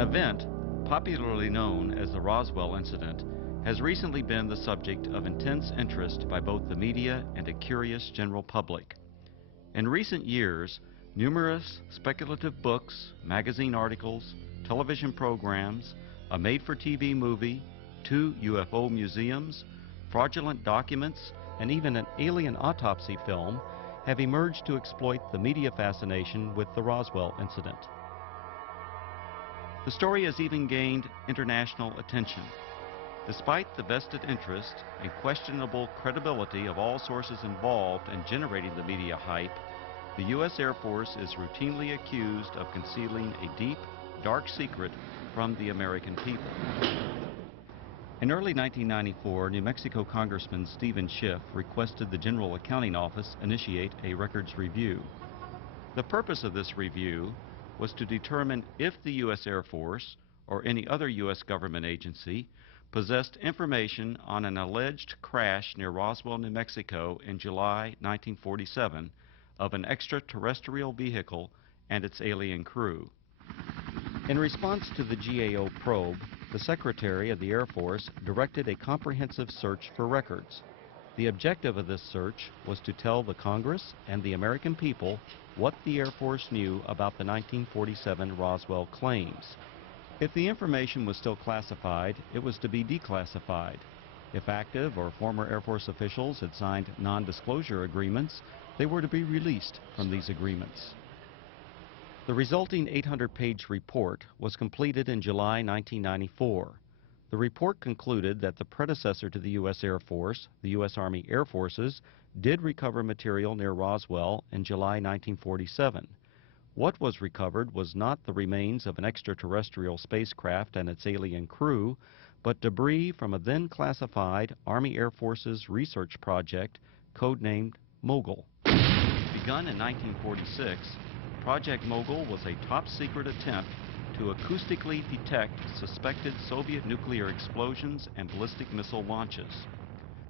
An event, popularly known as the Roswell incident, has recently been the subject of intense interest by both the media and a curious general public. In recent years, numerous speculative books, magazine articles, television programs, a made-for-TV movie, 2 UFO museums, fraudulent documents, and even an alien autopsy film have emerged to exploit the media fascination with the Roswell incident. The story has even gained international attention. Despite the vested interest and questionable credibility of all sources involved in generating the media hype, the U.S. Air Force is routinely accused of concealing a deep, dark secret from the American people. In early 1994, New Mexico Congressman Stephen Schiff requested the General Accounting Office initiate a records review. The purpose of this review was to determine if the U.S. Air Force or any other U.S. government agency possessed information on an alleged crash near Roswell, New Mexico in July 1947 of an extraterrestrial vehicle and its alien crew. In response to the GAO probe, the Secretary of the Air Force directed a comprehensive search for records. The objective of this search was to tell the Congress and the American people what the Air Force knew about the 1947 Roswell claims. If the information was still classified, it was to be declassified. If active or former Air Force officials had signed non-disclosure agreements, they were to be released from these agreements. The resulting 800-page report was completed in July 1994. The report concluded that the predecessor to the U.S. Air Force, the U.S. Army Air Forces, did recover material near Roswell in July 1947. What was recovered was not the remains of an extraterrestrial spacecraft and its alien crew, but debris from a then classified Army Air Forces research project codenamed Mogul. Begun in 1946, Project Mogul was a top-secret attempt to acoustically detect suspected Soviet nuclear explosions and ballistic missile launches.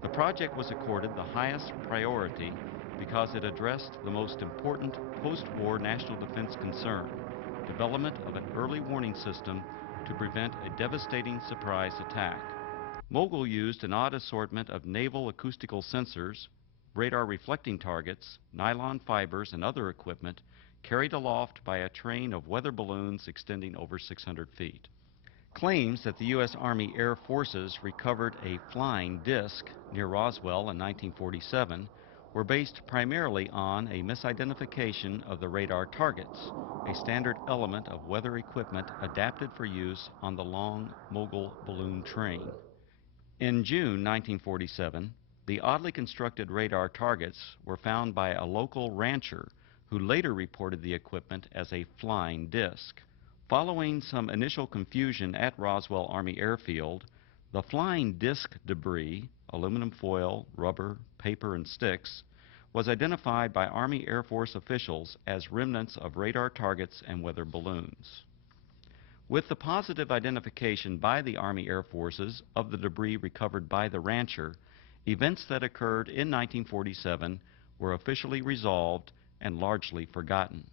The project was accorded the highest priority because it addressed the most important post-war national defense concern, development of an early warning system to prevent a devastating surprise attack. Mogul used an odd assortment of naval acoustical sensors, radar reflecting targets, nylon fibers, and other equipment carried aloft by a train of weather balloons extending over 600 feet. Claims that the U.S. Army Air Forces recovered a flying disc near Roswell in 1947 were based primarily on a misidentification of the radar targets, a standard element of weather equipment adapted for use on the long Mogul balloon train. In June 1947, the oddly constructed radar targets were found by a local rancher who later reported the equipment as a flying disc. Following some initial confusion at Roswell Army Airfield, the flying disc debris, aluminum foil, rubber, paper, and sticks, was identified by Army Air Force officials as remnants of radar targets and weather balloons. With the positive identification by the Army Air Forces of the debris recovered by the rancher, events that occurred in 1947 were officially resolved and largely forgotten.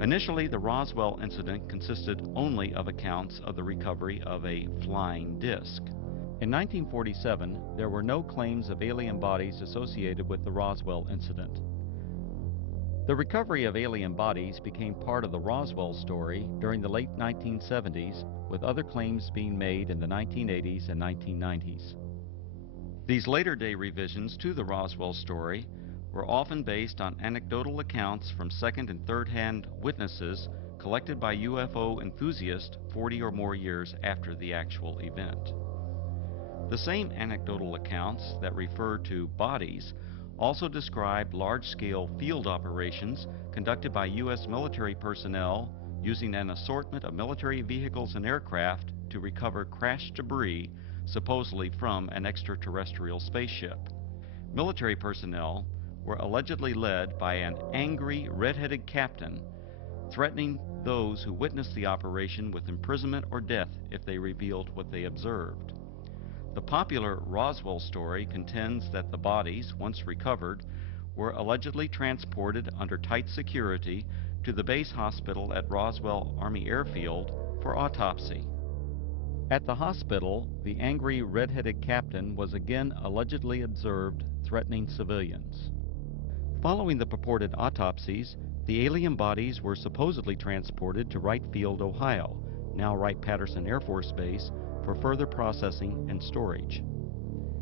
Initially, the Roswell incident consisted only of accounts of the recovery of a flying disc. In 1947, there were no claims of alien bodies associated with the Roswell incident. The recovery of alien bodies became part of the Roswell story during the late 1970s, with other claims being made in the 1980s and 1990s. These later-day revisions to the Roswell story were often based on anecdotal accounts from second- and third-hand witnesses collected by UFO enthusiasts 40 or more years after the actual event. The same anecdotal accounts that refer to bodies also describe large-scale field operations conducted by U.S. military personnel using an assortment of military vehicles and aircraft to recover crashed debris supposedly from an extraterrestrial spaceship. Military personnel were allegedly led by an angry, red-headed captain, threatening those who witnessed the operation with imprisonment or death if they revealed what they observed. The popular Roswell story contends that the bodies, once recovered, were allegedly transported under tight security to the base hospital at Roswell Army Airfield for autopsy. At the hospital, the angry red-headed captain was again allegedly observed threatening civilians. Following the purported autopsies, the alien bodies were supposedly transported to Wright Field, Ohio, now Wright-Patterson Air Force Base, for further processing and storage.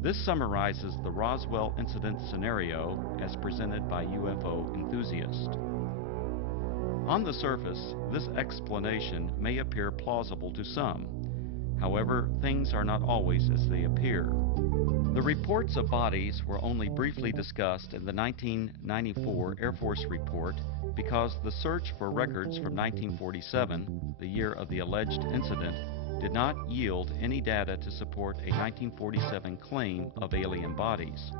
This summarizes the Roswell incident scenario as presented by UFO enthusiasts. On the surface, this explanation may appear plausible to some. However, things are not always as they appear. The reports of bodies were only briefly discussed in the 1994 Air Force report because the search for records from 1947, the year of the alleged incident, did not yield any data to support a 1947 claim of alien bodies.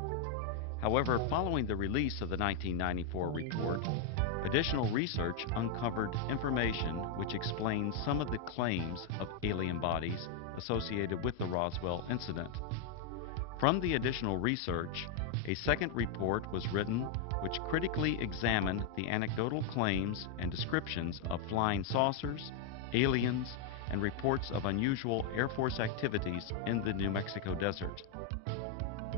However, following the release of the 1994 report, additional research uncovered information which explains some of the claims of alien bodies associated with the Roswell incident. From the additional research, a second report was written which critically examined the anecdotal claims and descriptions of flying saucers, aliens, and reports of unusual Air Force activities in the New Mexico desert.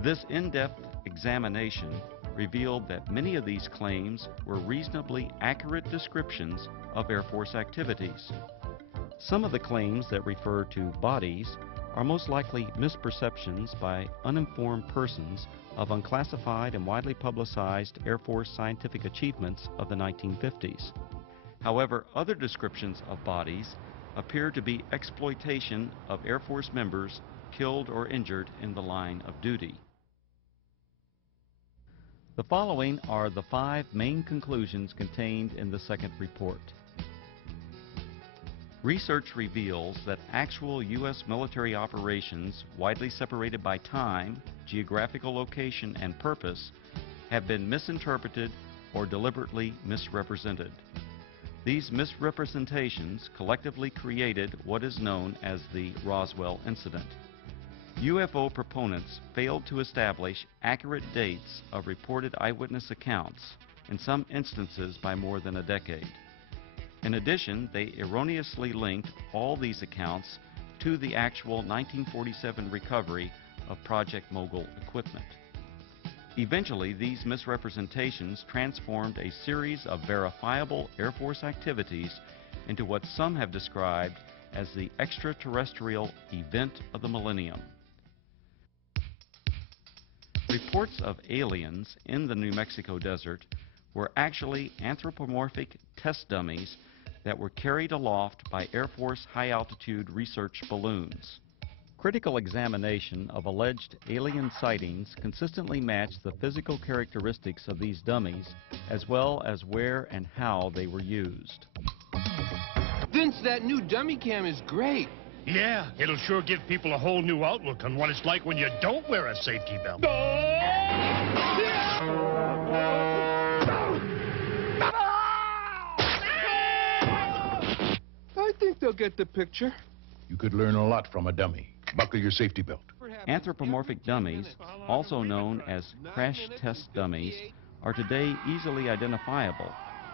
This in-depth examination revealed that many of these claims were reasonably accurate descriptions of Air Force activities. Some of the claims that refer to bodies are most likely misperceptions by uninformed persons of unclassified and widely publicized Air Force scientific achievements of the 1950s. However, other descriptions of bodies appear to be exploitation of Air Force members killed or injured in the line of duty. The following are the 5 main conclusions contained in the second report. Research reveals that actual U.S. military operations, widely separated by time, geographical location, and purpose, have been misinterpreted or deliberately misrepresented. These misrepresentations collectively created what is known as the Roswell incident. UFO proponents failed to establish accurate dates of reported eyewitness accounts, in some instances by more than a decade. In addition, they erroneously linked all these accounts to the actual 1947 recovery of Project Mogul equipment. Eventually, these misrepresentations transformed a series of verifiable Air Force activities into what some have described as the extraterrestrial event of the millennium. Reports of aliens in the New Mexico desert were actually anthropomorphic test dummies that were carried aloft by Air Force high-altitude research balloons. Critical examination of alleged alien sightings consistently matched the physical characteristics of these dummies, as well as where and how they were used. Vince, that new dummy cam is great. Yeah, it'll sure give people a whole new outlook on what it's like when you don't wear a safety belt. I think they'll get the picture. You could learn a lot from a dummy. Buckle your safety belt. Anthropomorphic dummies, also known as crash test dummies, are today easily identifiable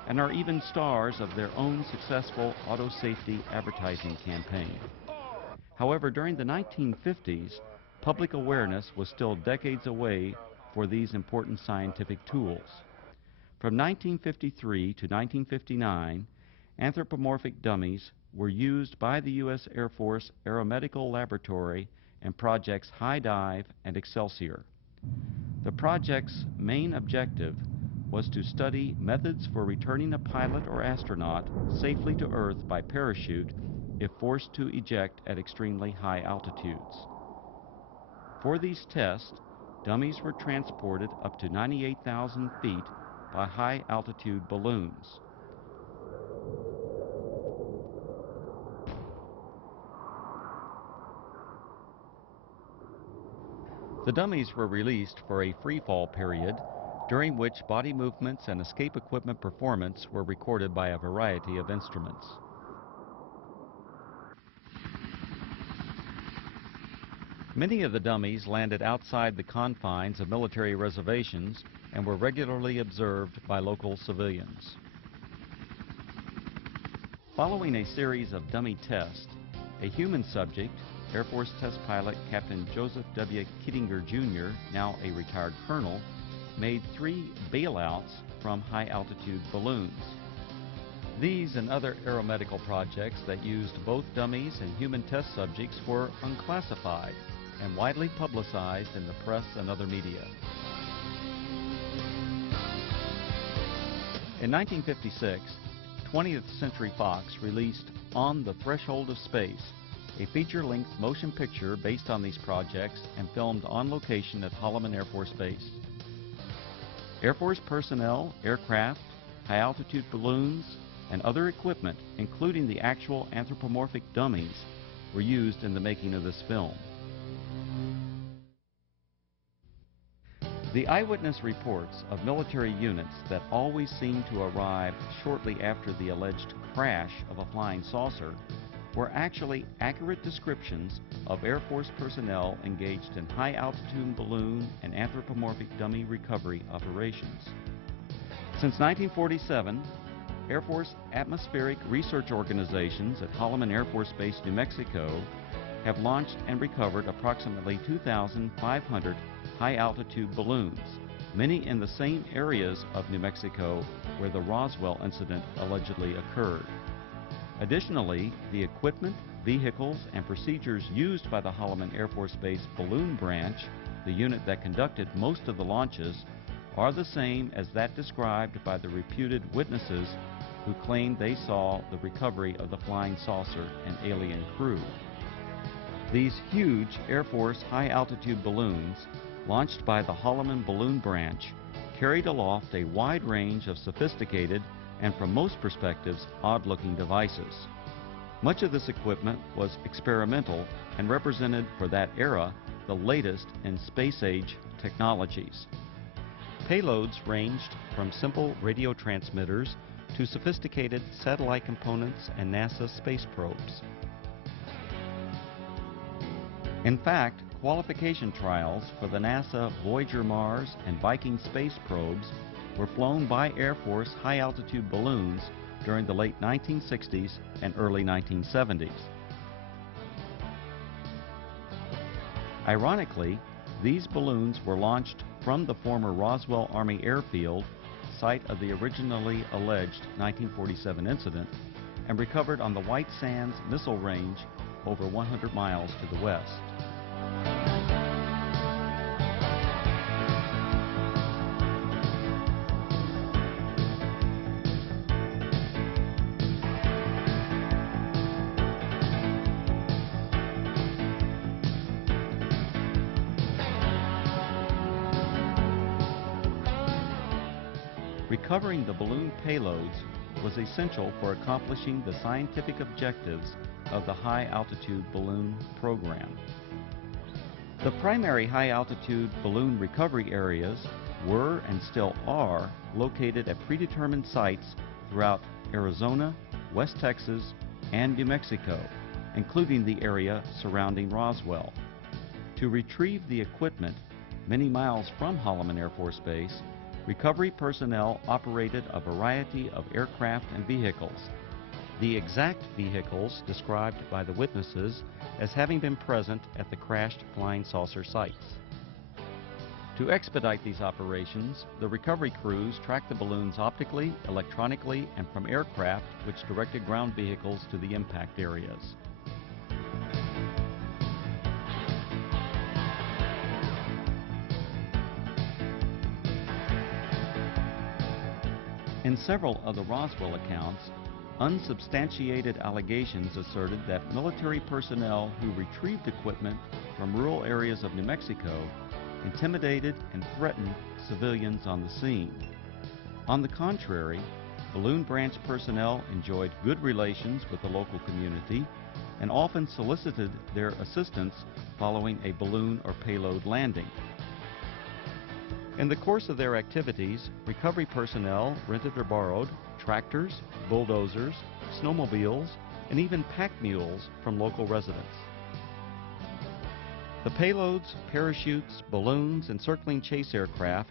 and are even stars of their own successful auto safety advertising campaign. However, during the 1950s, public awareness was still decades away for these important scientific tools. From 1953 to 1959, anthropomorphic dummies were used by the U.S. Air Force Aeromedical Laboratory in projects High Dive and Excelsior. The project's main objective was to study methods for returning a pilot or astronaut safely to Earth by parachute if forced to eject at extremely high altitudes. For these tests, dummies were transported up to 98,000 feet by high-altitude balloons. The dummies were released for a free-fall period, during which body movements and escape equipment performance were recorded by a variety of instruments. Many of the dummies landed outside the confines of military reservations and were regularly observed by local civilians. Following a series of dummy tests, a human subject, Air Force test pilot Captain Joseph W. Kittinger Jr., now a retired colonel, made 3 bailouts from high-altitude balloons. These and other aeromedical projects that used both dummies and human test subjects were unclassified and widely publicized in the press and other media. In 1956, 20th Century Fox released On the Threshold of Space, a feature-length motion picture based on these projects and filmed on location at Holloman Air Force Base. Air Force personnel, aircraft, high-altitude balloons, and other equipment, including the actual anthropomorphic dummies, were used in the making of this film. The eyewitness reports of military units that always seemed to arrive shortly after the alleged crash of a flying saucer were actually accurate descriptions of Air Force personnel engaged in high-altitude balloon and anthropomorphic dummy recovery operations. Since 1947, Air Force atmospheric research organizations at Holloman Air Force Base, New Mexico, have launched and recovered approximately 2,500 high-altitude balloons, many in the same areas of New Mexico where the Roswell incident allegedly occurred. Additionally, the equipment, vehicles, and procedures used by the Holloman Air Force Base Balloon Branch, the unit that conducted most of the launches, are the same as that described by the reputed witnesses who claimed they saw the recovery of the flying saucer and alien crew. These huge Air Force high-altitude balloons, launched by the Holloman Balloon Branch, carried aloft a wide range of sophisticated and, from most perspectives, odd-looking devices. Much of this equipment was experimental and represented for that era the latest in space-age technologies. Payloads ranged from simple radio transmitters to sophisticated satellite components and NASA space probes. In fact, qualification trials for the NASA Voyager Mars and Viking space probes were flown by Air Force high-altitude balloons during the late 1960s and early 1970s. Ironically, these balloons were launched from the former Roswell Army Airfield, site of the originally alleged 1947 incident, and recovered on the White Sands Missile Range over 100 miles to the west. Recovering the balloon payloads was essential for accomplishing the scientific objectives of the high-altitude balloon program. The primary high-altitude balloon recovery areas were and still are located at predetermined sites throughout Arizona, West Texas, and New Mexico, including the area surrounding Roswell. To retrieve the equipment many miles from Holloman Air Force Base, recovery personnel operated a variety of aircraft and vehicles. The exact vehicles described by the witnesses as having been present at the crashed flying saucer sites. To expedite these operations, the recovery crews tracked the balloons optically, electronically, and from aircraft which directed ground vehicles to the impact areas. In several of the Roswell accounts, unsubstantiated allegations asserted that military personnel who retrieved equipment from rural areas of New Mexico intimidated and threatened civilians on the scene. On the contrary, Balloon Branch personnel enjoyed good relations with the local community and often solicited their assistance following a balloon or payload landing. In the course of their activities, recovery personnel rented or borrowed tractors, bulldozers, snowmobiles, and even pack mules from local residents. The payloads, parachutes, balloons, and circling chase aircraft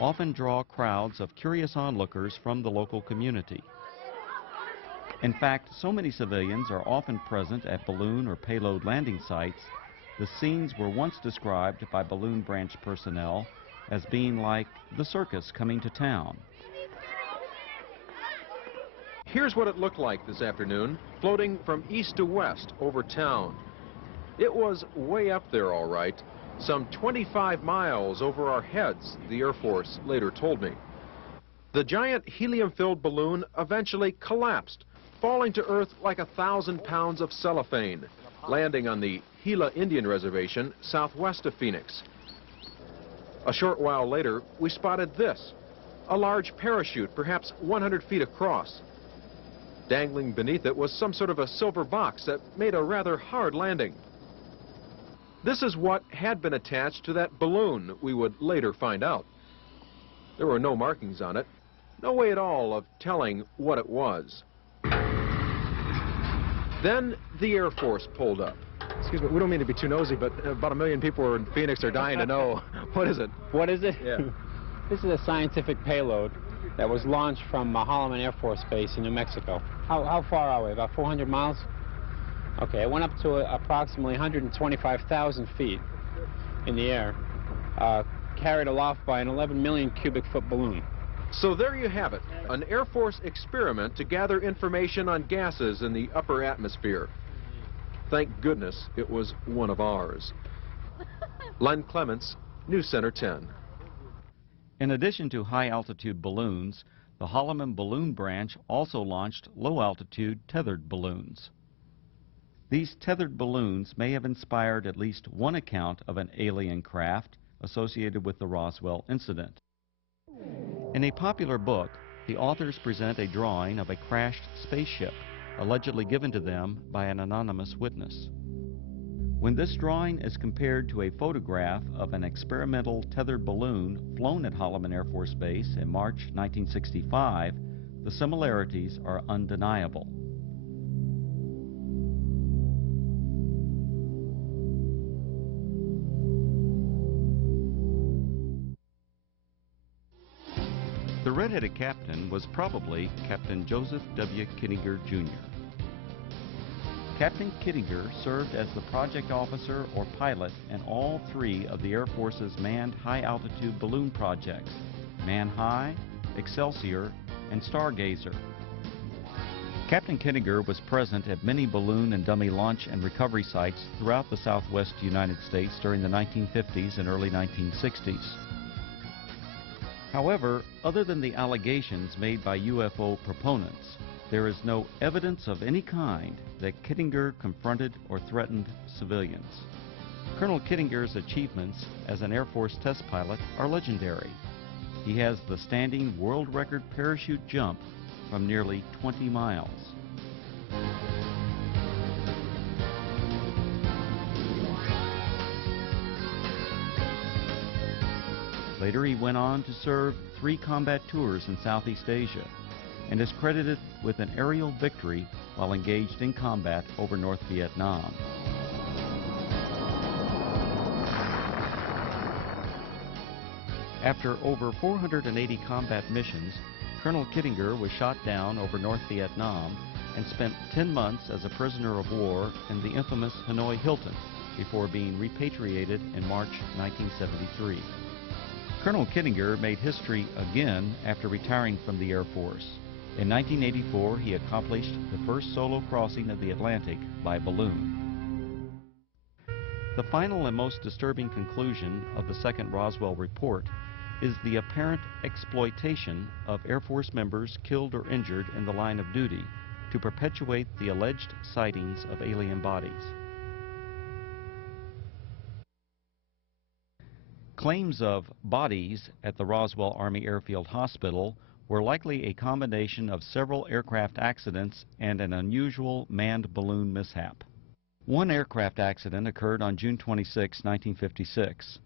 often draw crowds of curious onlookers from the local community. In fact, so many civilians are often present at balloon or payload landing sites, the scenes were once described by balloon branch personnel as being like the circus coming to town. Here's what it looked like this afternoon, floating from east to west over town. It was way up there, all right, some 25 miles over our heads, the Air Force later told me. The giant helium-filled balloon eventually collapsed, falling to Earth like 1,000 pounds of cellophane, landing on the Gila Indian Reservation southwest of Phoenix. A short while later, we spotted this, a large parachute, perhaps 100 feet across. Dangling beneath it was some sort of a silver box that made a rather hard landing. This is what had been attached to that balloon, we would later find out. There were no markings on it, no way at all of telling what it was. Then the Air Force pulled up. Excuse me, we don't mean to be too nosy, but about 1 million people in Phoenix are dying to know. What is it? What is it? Yeah. This is a scientific payload that was launched from Holloman Air Force Base in New Mexico. How far are we? About 400 miles? Okay, it went up to approximately 125,000 feet in the air, carried aloft by an 11 million cubic foot balloon. So there you have it, an Air Force experiment to gather information on gases in the upper atmosphere. Thank goodness it was one of ours. Len Clements, News Center 10. In addition to high-altitude balloons, the Holloman Balloon Branch also launched low-altitude tethered balloons. These tethered balloons may have inspired at least one account of an alien craft associated with the Roswell incident. In a popular book, the authors present a drawing of a crashed spaceship, allegedly given to them by an anonymous witness. When this drawing is compared to a photograph of an experimental tethered balloon flown at Holloman Air Force Base in March 1965, the similarities are undeniable. The red-headed captain was probably Captain Joseph W. Kittinger, Jr. Captain Kittinger served as the project officer or pilot in all three of the Air Force's manned high-altitude balloon projects, Man High, Excelsior, and Stargazer. Captain Kittinger was present at many balloon and dummy launch and recovery sites throughout the southwest United States during the 1950s and early 1960s. However, other than the allegations made by UFO proponents, there is no evidence of any kind that Kittinger confronted or threatened civilians. Colonel Kittinger's achievements as an Air Force test pilot are legendary. He has the standing world record parachute jump from nearly 20 miles. Later he went on to serve 3 combat tours in Southeast Asia and is credited with an aerial victory while engaged in combat over North Vietnam. After over 480 combat missions, Colonel Kittinger was shot down over North Vietnam and spent 10 months as a prisoner of war in the infamous Hanoi Hilton before being repatriated in March 1973. Colonel Kittinger made history again after retiring from the Air Force. In 1984, he accomplished the first solo crossing of the Atlantic by balloon. The final and most disturbing conclusion of the second Roswell report is the apparent exploitation of Air Force members killed or injured in the line of duty to perpetuate the alleged sightings of alien bodies. Claims of bodies at the Roswell Army Airfield Hospital were likely a combination of several aircraft accidents and an unusual manned balloon mishap. One aircraft accident occurred on June 26, 1956.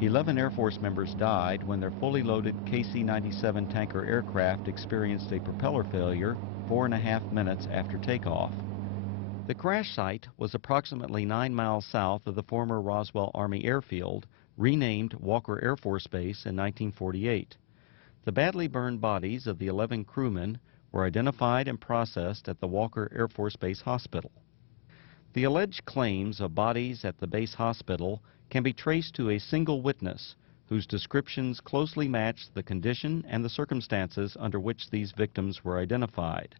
11 Air Force members died when their fully loaded KC-97 tanker aircraft experienced a propeller failure 4.5 minutes after takeoff. The crash site was approximately 9 miles south of the former Roswell Army Airfield, renamed Walker Air Force Base in 1948. The badly burned bodies of the 11 crewmen were identified and processed at the Walker Air Force Base Hospital. The alleged claims of bodies at the base hospital can be traced to a single witness whose descriptions closely matched the condition and the circumstances under which these victims were identified.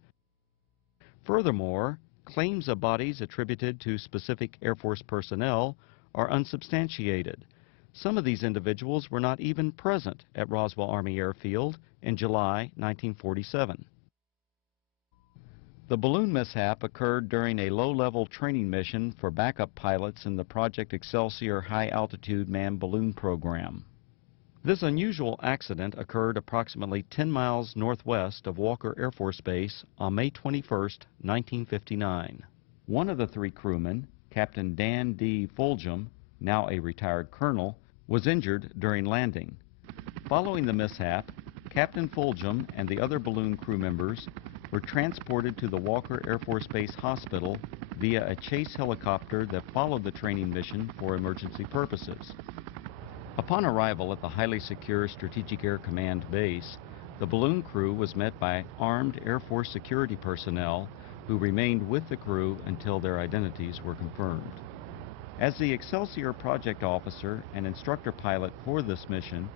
Furthermore, claims of bodies attributed to specific Air Force personnel are unsubstantiated. Some of these individuals were not even present at Roswell Army Airfield in July 1947. The balloon mishap occurred during a low-level training mission for backup pilots in the Project Excelsior high-altitude manned balloon program. This unusual accident occurred approximately 10 miles northwest of Walker Air Force Base on May 21, 1959. One of the three crewmen, Captain Dan D. Fulgham, now a retired colonel, was injured during landing. Following the mishap, Captain Fulgham and the other balloon crew members were transported to the Walker Air Force Base Hospital via a chase helicopter that followed the training mission for emergency purposes. Upon arrival at the highly secure Strategic Air Command base, the balloon crew was met by armed Air Force security personnel who remained with the crew until their identities were confirmed. As the Excelsior project officer and instructor pilot for this mission,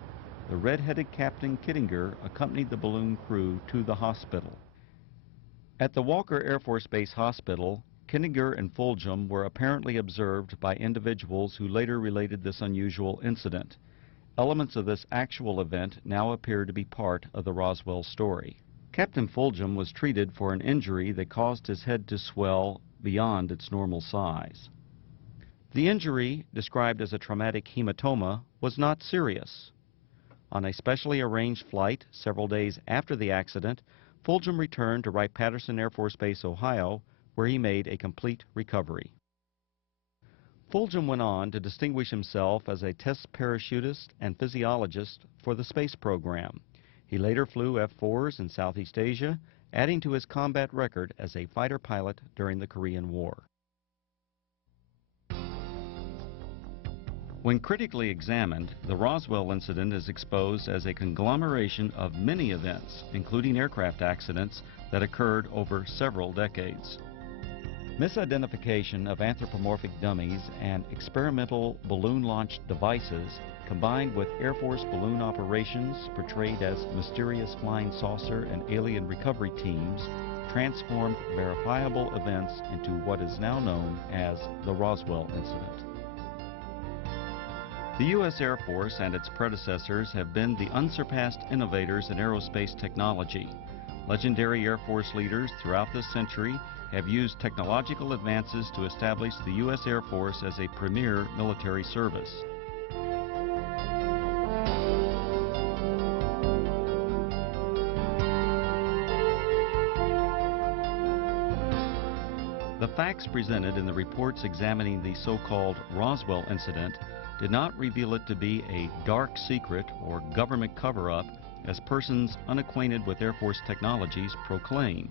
the red-headed Captain Kittinger accompanied the balloon crew to the hospital. At the Walker Air Force Base Hospital, Kittinger and Fulgham were apparently observed by individuals who later related this unusual incident. Elements of this actual event now appear to be part of the Roswell story. Captain Fulgham was treated for an injury that caused his head to swell beyond its normal size. The injury, described as a traumatic hematoma, was not serious. On a specially arranged flight several days after the accident, Fulgham returned to Wright-Patterson Air Force Base, Ohio, where he made a complete recovery. Fulgham went on to distinguish himself as a test parachutist and physiologist for the space program. He later flew F-4s in Southeast Asia, adding to his combat record as a fighter pilot during the Korean War. When critically examined, the Roswell incident is exposed as a conglomeration of many events, including aircraft accidents that occurred over several decades. Misidentification of anthropomorphic dummies and experimental balloon-launched devices, combined with Air Force balloon operations portrayed as mysterious flying saucer and alien recovery teams, transformed verifiable events into what is now known as the Roswell incident. The U.S. Air Force and its predecessors have been the unsurpassed innovators in aerospace technology. Legendary Air Force leaders throughout this century have used technological advances to establish the U.S. Air Force as a premier military service. The facts presented in the reports examining the so-called Roswell incident did not reveal it to be a dark secret or government cover-up as persons unacquainted with Air Force technologies proclaim.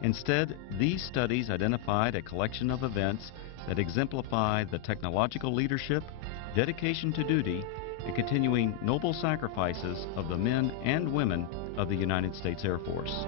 Instead, these studies identified a collection of events that exemplify the technological leadership, dedication to duty, and continuing noble sacrifices of the men and women of the United States Air Force.